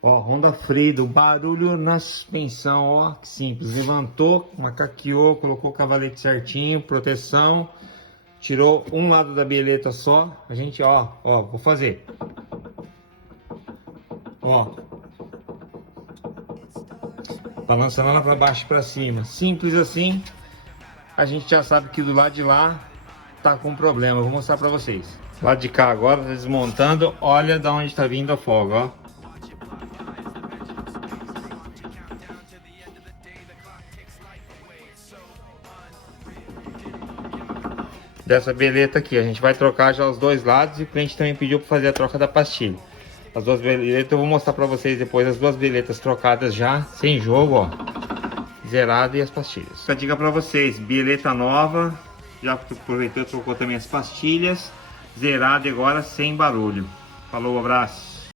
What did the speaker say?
Ó, Honda Fredo, barulho na suspensão, ó, que simples. Levantou, macaqueou, colocou o cavalete certinho, proteção. Tirou um lado da bieleta só. A gente, ó, vou fazer. Ó. Balançando ela para baixo e para cima. Simples assim. A gente já sabe que do lado de lá tá com problema. Vou mostrar para vocês. Lado de cá agora, tá desmontando. Olha da onde tá vindo a folga, ó. Dessa beleta aqui, a gente vai trocar já os dois lados e o cliente também pediu para fazer a troca da pastilha. As duas beletas, eu vou mostrar para vocês depois as duas beletas trocadas já, sem jogo, ó. Zerado e as pastilhas. Essa dica para vocês, beleta nova, já aproveitou e trocou também as pastilhas. Zerado agora sem barulho. Falou, abraço.